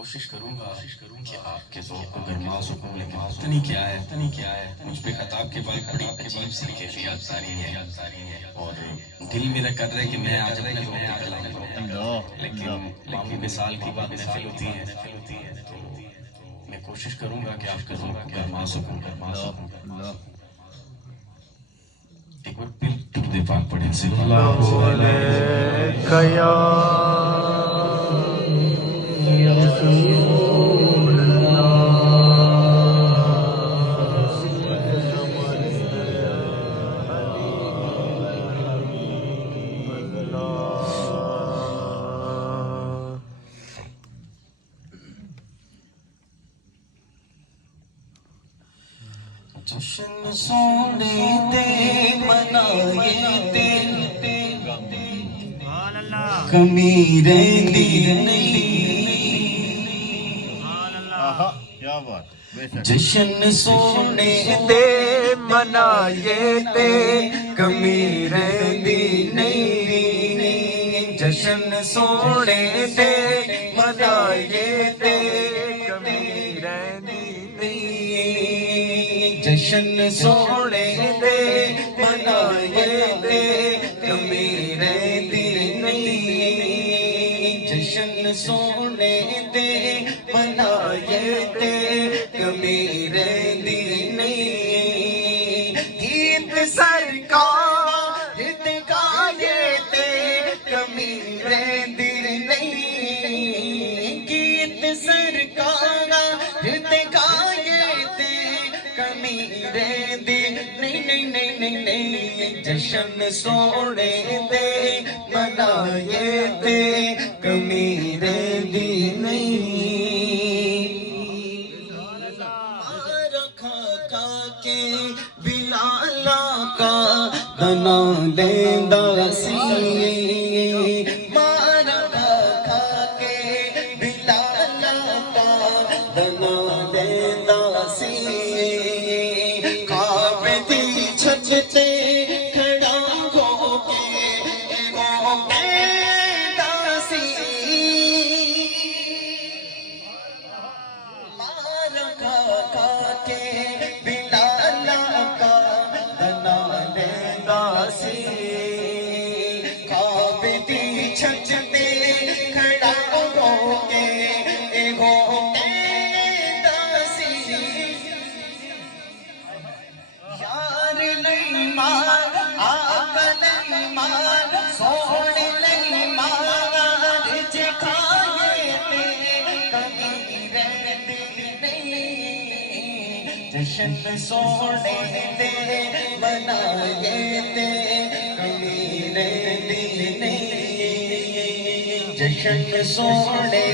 کوشش کروں گا کہ آپ کے ذوق کو گرما سکوں، لیکن اتنی کیا ہے مجھ پہ خطاب کے بعد بڑی عجیب سی کیفیت ساری ہے اور دل میرا کر رہا ہے کہ میں آج اپنے ذوق پہ کلاؤں، لیکن ماموں کے سال کی بات محفل ہوتی ہے تو میں کوشش کروں گا کہ آپ کے ذوق کو گرما سکوں۔ ایک بار پھر درود پاک پڑھیں، صلی اللہ علیہ یا جشن سونے دے منائے دے کمی رہندی نہیں، کیا بات، جشن سونے دے منائے دے کمی رہندی نہیں، جشن سونے دے منائے دے کمی رہندی نہیں، جشن سونے دے منائے دے کمی رہندی نہیں، جشن سونے دے منائے دے کمی رہندی نہیں، گیت سرکار دے گائے تے کمی رہندی نہیں، گیت سرکار دے گائے تے کمی رہندی نہیں، جشن سونے دے منائے تے کمی رہندی نہیں، کا دنا لیندا سی، مار کھا کے بلالا کا دنا لیندا سی، کعبے دی چھت تے کھڑا ہو کے وہ کہندا سی، مار کھا کے کعبے دی چھت تے کھڑا ہو کے وہ کہندا سی، یار لئی مار آقا لئی مار سونے لئی مار، جے کھائے تے کمی رہندی نہیں، جشن سونے دے منائے تے کمی رہندی نہیں، جشن سونے